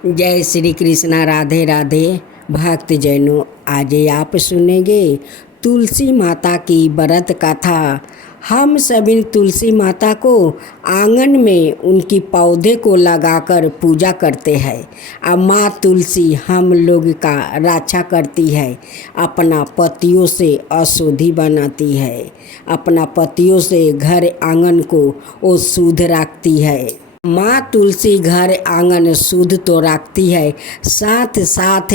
जय श्री कृष्णा। राधे राधे भक्त जनों, आज आप सुनेंगे तुलसी माता की व्रत कथा। हम सभी तुलसी माता को आंगन में उनकी पौधे को लगाकर पूजा करते हैं। अब माँ तुलसी हम लोग का रक्षा करती है, अपना पतियों से अशुद्धि बनाती है, अपना पतियों से घर आंगन को वो शुद्ध रखती है। माँ तुलसी घर आंगन शुद्ध तो रखती है, साथ साथ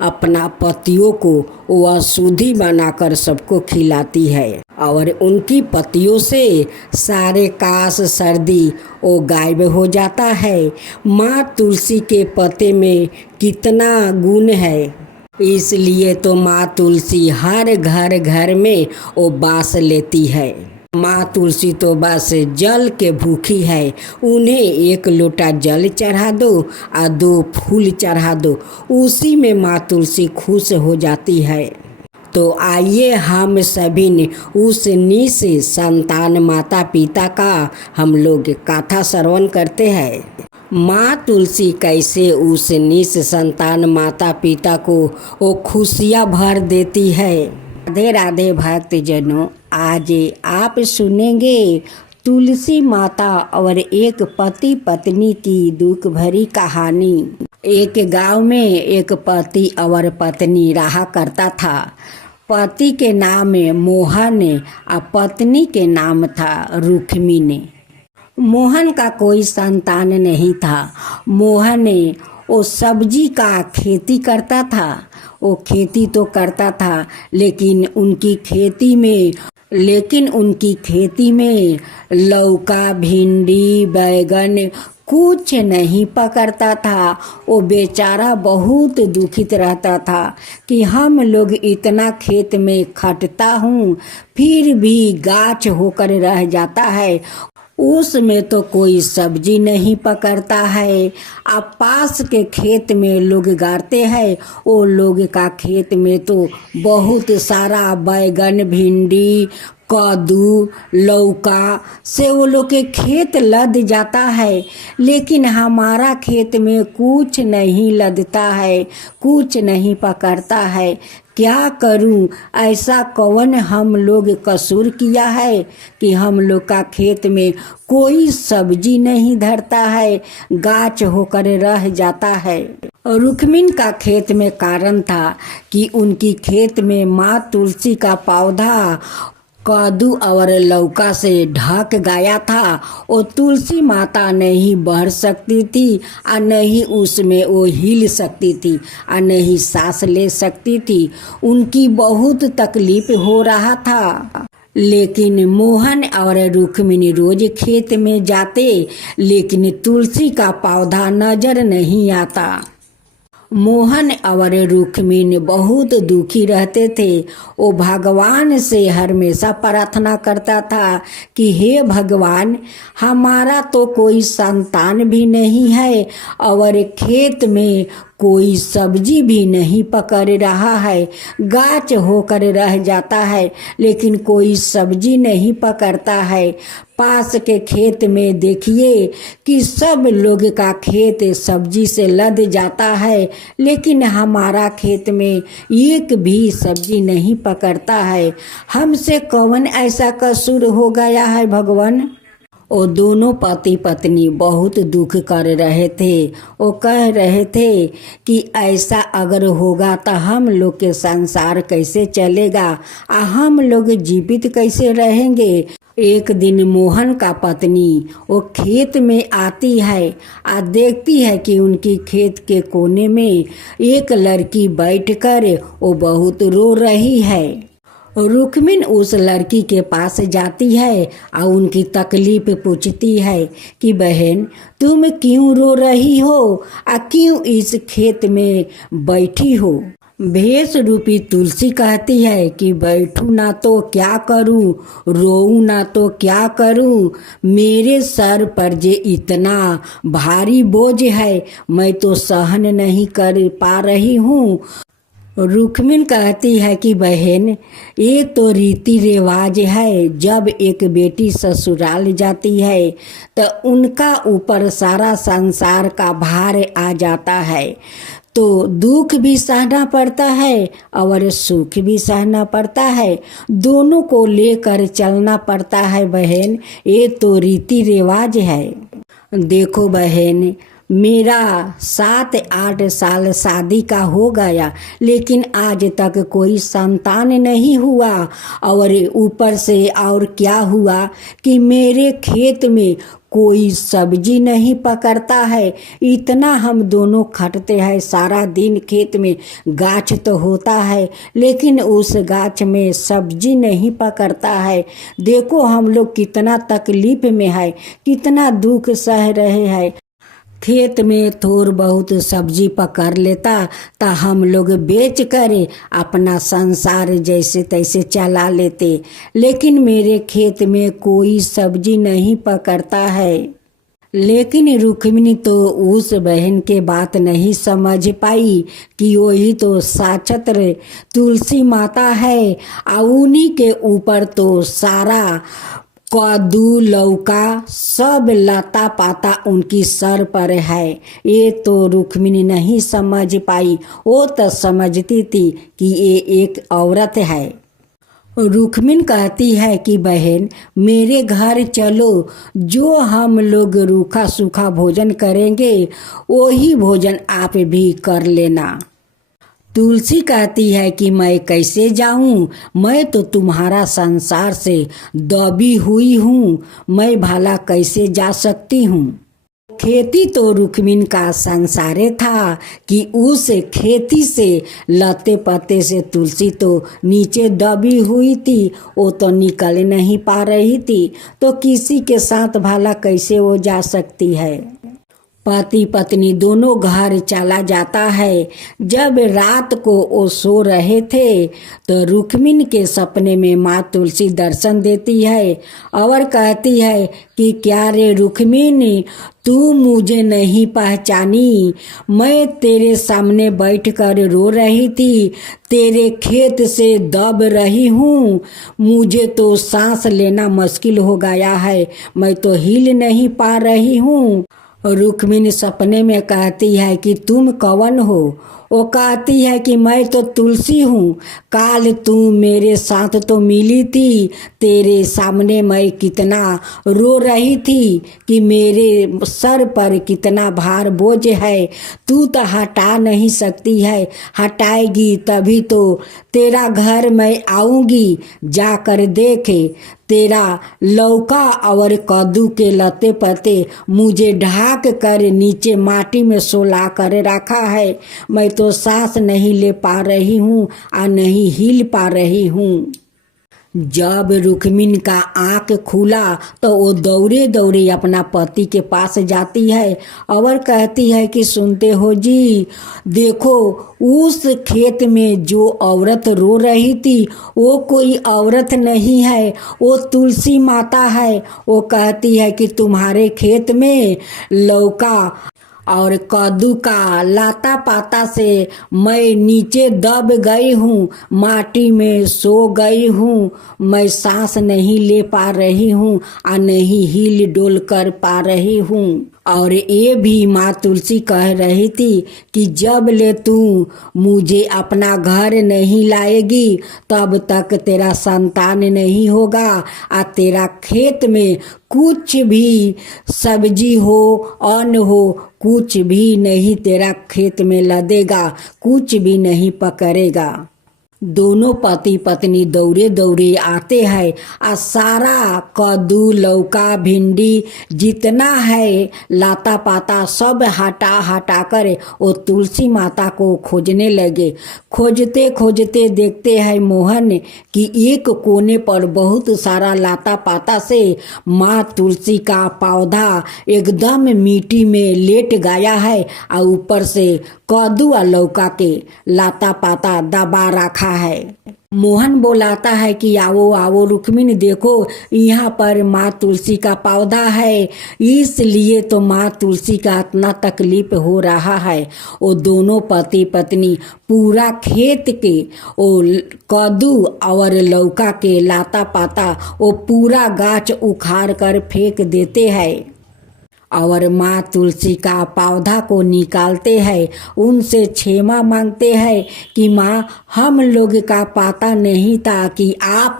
अपना पतियों को वो अशुद्धि बनाकर सबको खिलाती है और उनकी पतियों से सारे काश सर्दी वो गायब हो जाता है। माँ तुलसी के पत्ते में कितना गुण है, इसलिए तो माँ तुलसी हर घर घर में वो वास लेती है। माँ तुलसी तो बस जल के भूखी है, उन्हें एक लोटा जल चढ़ा दो और 2 फूल चढ़ा दो, उसी में माँ तुलसी खुश हो जाती है। तो आइए हम सभी ने उस निस संतान माता पिता का हम लोग कथा श्रवण करते हैं। माँ तुलसी कैसे उस निस संतान माता पिता को वो खुशियाँ भर देती है। राधे राधे भक्त जनों, आज आप सुनेंगे तुलसी माता और एक पति पत्नी की दुख भरी कहानी। एक गांव में एक पति और पत्नी रहा करता था। पति के नाम मोहन और पत्नी के नाम था रुक्मिणी। मोहन का कोई संतान नहीं था। मोहन वो सब्जी का खेती करता था। वो खेती तो करता था, लेकिन उनकी खेती में लौका, भिंडी, बैगन कुछ नहीं पकड़ता था। वो बेचारा बहुत दुखित रहता था कि हम लोग इतना खेत में खटता हूँ, फिर भी गाछ होकर रह जाता है, उसमें तो कोई सब्जी नहीं पकड़ता है। अब पास के खेत में लोग गाड़ते हैं, वो लोग का खेत में तो बहुत सारा बैगन, भिंडी, कद्दू, लौका से वो लोग के खेत लद जाता है, लेकिन हमारा खेत में कुछ नहीं लदता है, कुछ नहीं पकड़ता है। क्या करूं? ऐसा कौन हम लोग कसूर किया है कि हम लोग का खेत में कोई सब्जी नहीं धरता है, गाछ होकर रह जाता है। रुक्मिणी का खेत में कारण था कि उनकी खेत में माँ तुलसी का पौधा कद्दू और लौका से ढक गया था। वो तुलसी माता नहीं बढ़ सकती थी और नहीं उसमें वो हिल सकती थी और नहीं सांस ले सकती थी। उनकी बहुत तकलीफ हो रहा था। लेकिन मोहन और रुक्मिणी रोज खेत में जाते, लेकिन तुलसी का पौधा नजर नहीं आता। मोहन और रुक्मिणी बहुत दुखी रहते थे। वो भगवान से हमेशा प्रार्थना करता था कि हे भगवान, हमारा तो कोई संतान भी नहीं है और खेत में कोई सब्जी भी नहीं पकड़ रहा है, गाछ होकर रह जाता है, लेकिन कोई सब्जी नहीं पकड़ता है। पास के खेत में देखिए कि सब लोग का खेत सब्जी से लद जाता है, लेकिन हमारा खेत में एक भी सब्जी नहीं पकड़ता है। हमसे कौन ऐसा कसूर हो गया है भगवान? वो दोनों पति पत्नी बहुत दुख कर रहे थे। वो कह रहे थे कि ऐसा अगर होगा तो हम लोग के संसार कैसे चलेगा और हम लोग जीवित कैसे रहेंगे। एक दिन मोहन का पत्नी वो खेत में आती है और देखती है कि उनकी खेत के कोने में एक लड़की बैठकर वो बहुत रो रही है। रुक्मिणी उस लड़की के पास जाती है और उनकी तकलीफ पूछती है कि बहन, तुम क्यों रो रही हो और क्यों इस खेत में बैठी हो? भेष रूपी तुलसी कहती है कि बैठूं ना तो क्या करूं, रोऊं ना तो क्या करूं, मेरे सर पर जे इतना भारी बोझ है, मैं तो सहन नहीं कर पा रही हूँ। रुक्मिन कहती है कि बहन, एक तो रीति रिवाज है, जब एक बेटी ससुराल जाती है तो उनका ऊपर सारा संसार का भार आ जाता है, तो दुख भी सहना पड़ता है और सुख भी सहना पड़ता है, दोनों को लेकर चलना पड़ता है बहन। ये तो रीति रिवाज है। देखो बहन, मेरा 7-8 साल शादी का हो गया, लेकिन आज तक कोई संतान नहीं हुआ। और ऊपर से और क्या हुआ कि मेरे खेत में कोई सब्जी नहीं पकड़ता है। इतना हम दोनों खटते हैं, सारा दिन खेत में गाछ तो होता है, लेकिन उस गाछ में सब्जी नहीं पकड़ता है। देखो हम लोग कितना तकलीफ में है, कितना दुख सह रहे हैं। खेत में थोड़ बहुत सब्जी पकड़ लेता तो हम लोग बेच कर अपना संसार जैसे तैसे चला लेते, लेकिन मेरे खेत में कोई सब्जी नहीं पकड़ता है। लेकिन रुक्मिणी तो उस बहन के बात नहीं समझ पाई कि वही तो साक्षात तुलसी माता है, और उन्हीं के ऊपर तो सारा कद्दू लौका सब लता पाता उनकी सर पर है। ये तो रुक्मिणी नहीं समझ पाई, वो तो समझती थी कि ये एक औरत है। रुक्मिणी कहती है कि बहन, मेरे घर चलो, जो हम लोग रूखा सूखा भोजन करेंगे वही भोजन आप भी कर लेना। तुलसी कहती है कि मैं कैसे जाऊं, मैं तो तुम्हारा संसार से दबी हुई हूँ, मैं भला कैसे जा सकती हूँ। खेती तो रुक्मिणी का संसारे था कि उस खेती से लते पत्ते से तुलसी तो नीचे दबी हुई थी, वो तो निकल नहीं पा रही थी, तो किसी के साथ भला कैसे वो जा सकती है। पति पत्नी दोनों घर चला जाता है। जब रात को वो सो रहे थे तो रुक्मिणी के सपने में माँ तुलसी दर्शन देती है और कहती है कि क्या रे रुक्मिणी, तू मुझे नहीं पहचानी? मैं तेरे सामने बैठकर रो रही थी, तेरे खेत से दब रही हूँ, मुझे तो सांस लेना मुश्किल हो गया है, मैं तो हिल नहीं पा रही हूँ। रुक्मिणी सपने में कहती है कि तुम कौन हो? वो कहती है कि मैं तो तुलसी हूँ, काल तू मेरे साथ तो मिली थी, तेरे सामने मैं कितना रो रही थी कि मेरे सर पर कितना भार बोझ है, तू तो हटा नहीं सकती है, हटाएगी तभी तो तेरा घर मैं आऊँगी, जाकर देखे तेरा लौका और कद्दू के लते पत्ते मुझे ढाक कर नीचे माटी में सोला कर रखा है, मैं तो सांस नहीं ले पा रही हूँ और नहीं हिल पा रही हूँ। जब रुक्मिणी का आँख खुला तो वो दौड़े दौड़े अपना पति के पास जाती है और कहती है कि सुनते हो जी, देखो उस खेत में जो औरत रो रही थी वो कोई औरत नहीं है, वो तुलसी माता है। वो कहती है कि तुम्हारे खेत में लौका और कद्दू का लाता पाता से मैं नीचे दब गई हूँ, माटी में सो गई हूँ, मैं सांस नहीं ले पा रही हूँ और नहीं हिल डोल कर पा रही हूँ। और ये भी माँ तुलसी कह रही थी कि जब ले तू मुझे अपना घर नहीं लाएगी तब तक तेरा संतान नहीं होगा और तेरा खेत में कुछ भी सब्जी हो अन्न हो कुछ भी नहीं तेरा खेत में लदेगा, कुछ भी नहीं पकड़ेगा। दोनों पति पत्नी दौड़े दौड़े आते हैं और सारा कद्दू लौका भिंडी जितना है लाता पाता सब हटा हटा कर वो तुलसी माता को खोजने लगे। खोजते खोजते देखते हैं मोहन कि एक कोने पर बहुत सारा लाता पाता से माँ तुलसी का पौधा एकदम मिट्टी में लेट गया है और ऊपर से कद्दू और लौका के लाता पाता दबा रखा रहा है। मोहन बुलाता है कि आओ आओ रुक्मिणी, देखो यहाँ पर माँ तुलसी का पौधा है, इसलिए तो माँ तुलसी का इतना तकलीफ हो रहा है। वो दोनों पति पत्नी पूरा खेत के वो कद्दू और लौका के लाता पाता वो पूरा गाछ उखाड़ कर फेंक देते हैं और माँ तुलसी का पौधा को निकालते हैं। उनसे क्षमा मांगते हैं कि माँ, हम लोग का पता नहीं था कि आप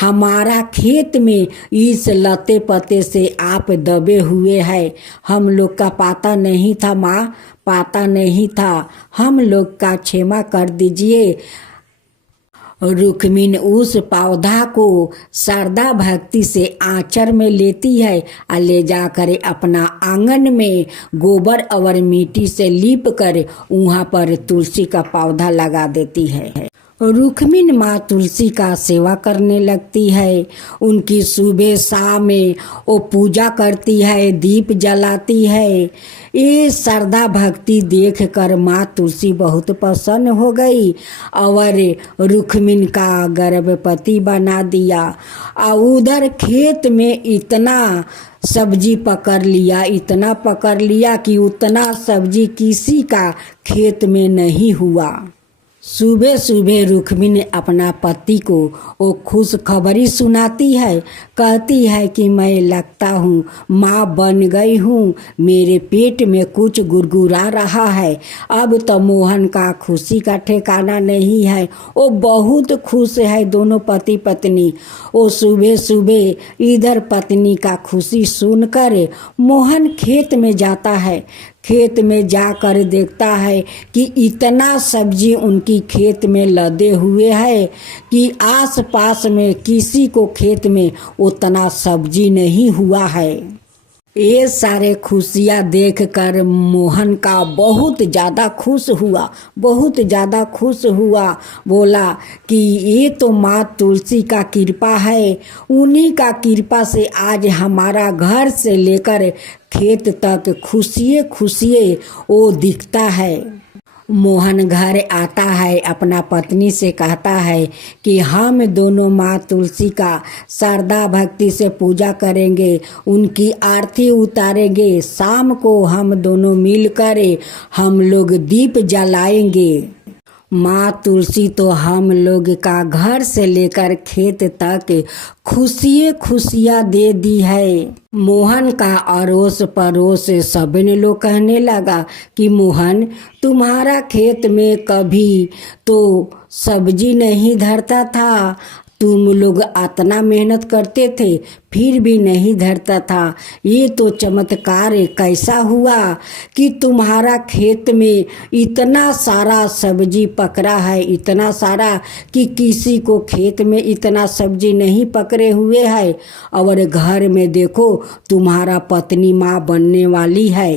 हमारा खेत में इस लते पते से आप दबे हुए हैं। हम लोग का पता नहीं था माँ, पता नहीं था, हम लोग का क्षमा कर दीजिए। रुक्मिणी उस पौधा को श्रद्धा भक्ति से आंचर में लेती है और ले जाकर अपना आंगन में गोबर और मिट्टी से लीप कर वहाँ पर तुलसी का पौधा लगा देती है। रुक्मिणी माँ तुलसी का सेवा करने लगती है। उनकी सुबह शाम में वो पूजा करती है, दीप जलाती है। ये श्रद्धा भक्ति देख कर माँ तुलसी बहुत प्रसन्न हो गई और रुक्मिणी का गर्भवती बना दिया। और उधर खेत में इतना सब्जी पकड़ लिया, इतना पकड़ लिया कि उतना सब्जी किसी का खेत में नहीं हुआ। सुबह सुबह रुक्मिणी अपना पति को वो खुश खबरी सुनाती है, कहती है कि मैं लगता हूँ माँ बन गई हूँ, मेरे पेट में कुछ गुरगुरा रहा है। अब तो मोहन का खुशी का ठिकाना नहीं है। वो बहुत खुश है दोनों पति पत्नी। वो सुबह सुबह इधर पत्नी का खुशी सुनकर मोहन खेत में जाता है। खेत में जाकर देखता है कि इतना सब्जी उनकी खेत में लदे हुए है कि आसपास में किसी को खेत में उतना सब्जी नहीं हुआ है। ये सारे खुशियाँ देखकर मोहन का बहुत ज़्यादा खुश हुआ, बहुत ज़्यादा खुश हुआ। बोला कि ये तो माँ तुलसी का कृपा है, उन्हीं का कृपा से आज हमारा घर से लेकर खेत तक खुशिये खुशिये वो दिखता है। मोहन घर आता है, अपना पत्नी से कहता है कि हम दोनों माँ तुलसी का श्रद्धा भक्ति से पूजा करेंगे, उनकी आरती उतारेंगे। शाम को हम दोनों मिलकर हम लोग दीप जलाएंगे। माँ तुलसी तो हम लोग का घर से लेकर खेत तक खुशियाँ दे दी है। मोहन का अड़ोस पड़ोस सभी लोग कहने लगा कि मोहन, तुम्हारा खेत में कभी तो सब्जी नहीं धरता था, तुम लोग इतना मेहनत करते थे फिर भी नहीं धरता था। ये तो चमत्कार कैसा हुआ कि तुम्हारा खेत में इतना सारा सब्जी पकड़ा है, इतना सारा कि किसी को खेत में इतना सब्जी नहीं पकड़े हुए है। और घर में देखो तुम्हारा पत्नी माँ बनने वाली है।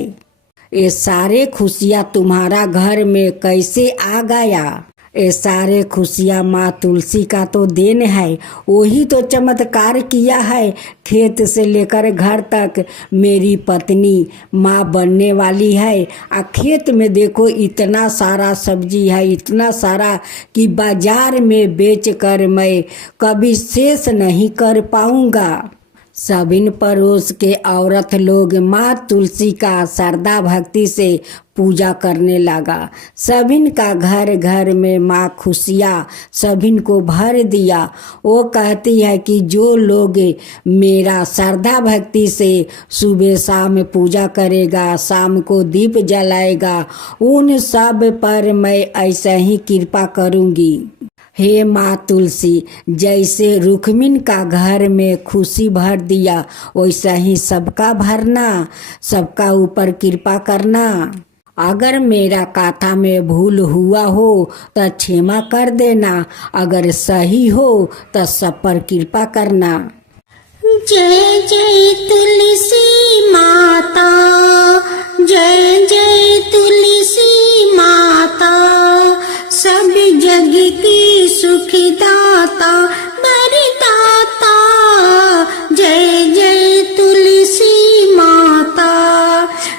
ये सारे खुशियाँ तुम्हारा घर में कैसे आ गया? ये सारे खुशियाँ माँ तुलसी का तो देन है, वही तो चमत्कार किया है। खेत से लेकर घर तक मेरी पत्नी माँ बनने वाली है। आ खेत में देखो इतना सारा सब्जी है, इतना सारा कि बाजार में बेचकर मैं कभी शेष नहीं कर पाऊँगा। सभिन पड़ोस के औरत लोग माँ तुलसी का श्रद्धा भक्ति से पूजा करने लगा। सभिन का घर घर में माँ खुशियाँ सभिन को भर दिया। वो कहती है कि जो लोग मेरा श्रद्धा भक्ति से सुबह शाम पूजा करेगा, शाम को दीप जलाएगा, उन सब पर मैं ऐसा ही कृपा करूँगी। हे माँ तुलसी, जैसे रुक्मिणी का घर में खुशी भर दिया वैसा ही सबका भरना, सबका ऊपर कृपा करना। अगर मेरा कथा में भूल हुआ हो तो क्षमा कर देना, अगर सही हो तो सब पर कृपा करना। जय जय तुलसी माता, जय जय तुलसी माता, सब जग की सुखदाता वरदाता। जय जय तुलसी माता,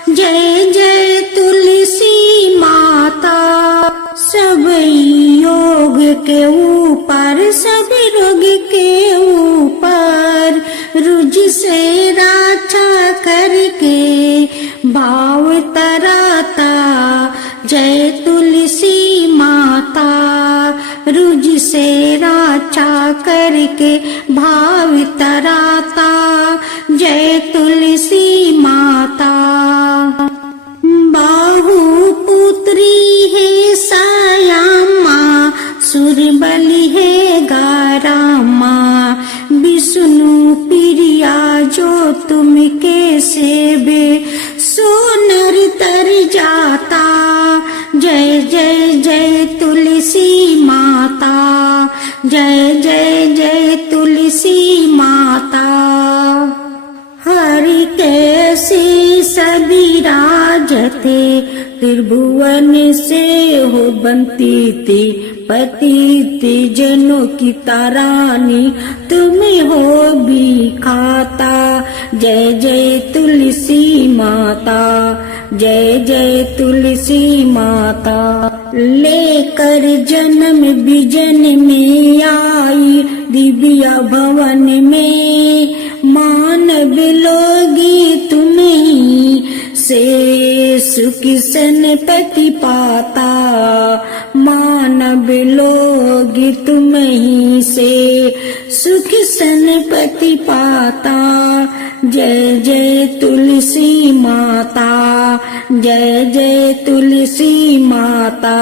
जय जय तुलसी माता, सब योग के से राछा करके भाव तराता। जय तुलसी माता, रुज से राछा करके भाव तराता। जय तुलसी माता। बाहु पुत्री है सायामा, सुरबली है गारामा। विष्णु प्रिया जो तुम के सेवे, सोनर तर जाता। जय जय जय तुलसी माता, जय जय जय तुलसी माता। हरि कैसे सभी राजते, त्रिभुवन से हो बनती थी। पतित जनों की तारानी, तुम्हें हो भी खाता। जय जय तुलसी माता, जय जय तुलसी माता। लेकर जन्म बिजन में आई, दिव्या भवन में। मानव लोगी तुम्हीं से सुख सनपति पाता। मानव लोगी तुम्हीं से सुख सनपति पाता। जय जय तुलसी माता, जय जय तुलसी माता।